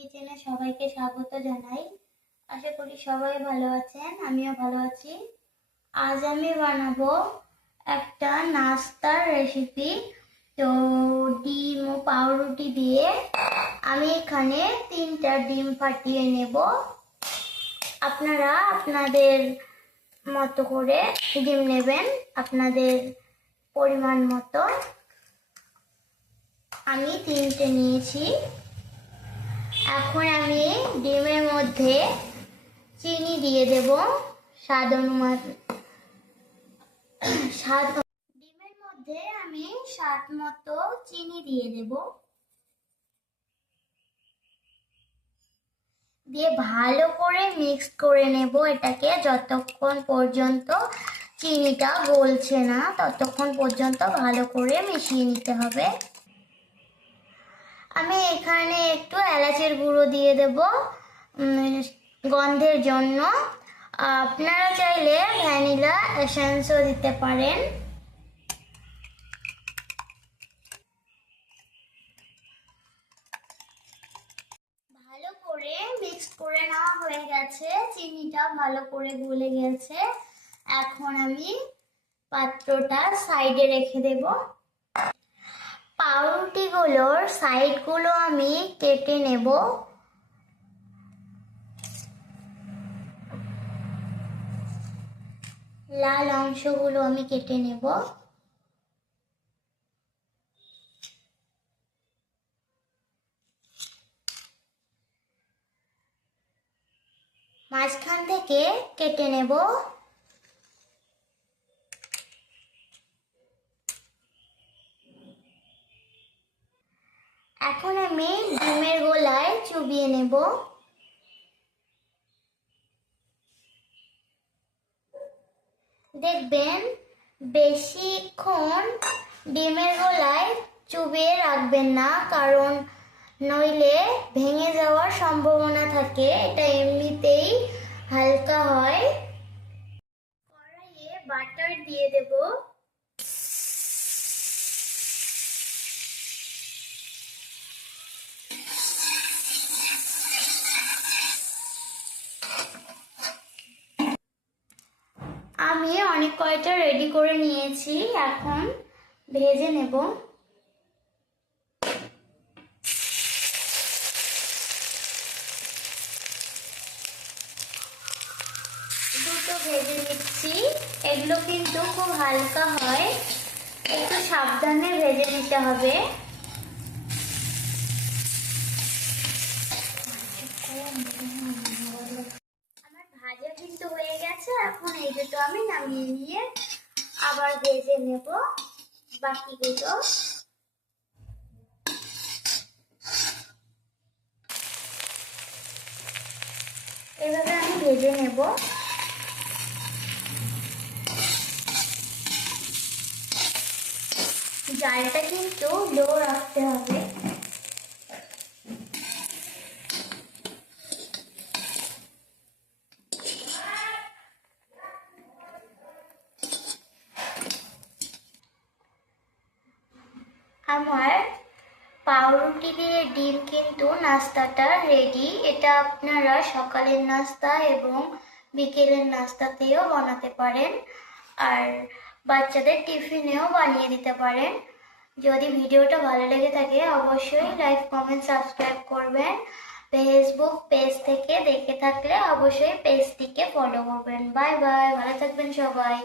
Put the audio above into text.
কিচেনে সবাইকে স্বাগত জানাই। আশা করি সবাই ভালো আছেন, আমিও ভালো আছি। আজ আমি বানাবো একটা নাস্তার রেসিপি তো ডিম ও পাউরুটি দিয়ে আমি এখানে তিনটা ডিম ফাটিয়ে নেব। আপনারা আপনাদের মতো করে ডিম নেবেন, আপনাদের পরিমাণ মতো। আমি তিনটে নিয়েছি। এখন আমি ডিমের মধ্যে চিনি দিয়ে দেব স্বাদ অনুমান স্বাদ ডিমের মধ্যে আমি স্বাদ মতো চিনি দিয়ে দেব। দিয়ে ভালো করে মিক্স করে নেব এটাকে, যতক্ষণ পর্যন্ত চিনিটা গলছে না, ততক্ষণ পর্যন্ত ভালো করে মিশিয়ে নিতে হবে। আমি এখানে একটু এলাচের গুঁড়ো দিয়ে দেব গন্ধের জন্য। আপনারা চাইলে ভ্যানিলা এসেন্সও দিতে পারেন। ভালো করে মিক্স করে নেওয়া হয়ে গেছে, চিনিটা ভালো করে গলে গেছে। এখন আমি পাত্রটা সাইডে রেখে দেবো। পাউরুটিগুলোর সাইডগুলো আমি কেটে নেব। লাল অংশগুলো আমি কেটে নেব। মাঝখান থেকে কেটে নেব। এখন আমি ডিমের গোলায় চুবিয়ে নেব। দেখবেন বেশিক্ষণ ডিমের গোলায় চুবিয়ে রাখবেন না, কারণ নইলে ভেঙে যাওয়ার সম্ভাবনা থাকে। এটা এমনিতেই হালকা হয়। কড়াইয়ে বাটার দিয়ে দেবো। আমি অনেক কয়টা রেডি করে নিয়েছি, এখন ভেজে নেব। দুটো ভেজে নিচ্ছি। এগুলো কিন্তু খুব হালকা হয়, একটু সাবধানে ভেজে নিতে হবে আমার ভাজা কিন্তু হয়ে গেছে এখন এই দুটো আমি নামিয়ে নিয়ে আবার ভেজে নেব বাকিগুলো। এভাবে আমি ভেজে নেব। জালটা কিন্তু লো রাখতে হবে। আমার পাউরুটি দিয়ে ডিম কিন্তু নাস্তাটা রেডি এটা আপনারা সকালের নাস্তা এবং বিকেলের নাস্তাতেও বানাতে পারেন আর বাচ্চাদের টিফিনেও বানিয়ে দিতে পারেন। যদি ভিডিওটা ভালো লেগে থাকে অবশ্যই লাইক কমেন্ট সাবস্ক্রাইব করবেন। ফেসবুক পেজ থেকে দেখে থাকলে অবশ্যই পেজটিকে ফলো করবেন। বাই বাই ভালো থাকবেন সবাই।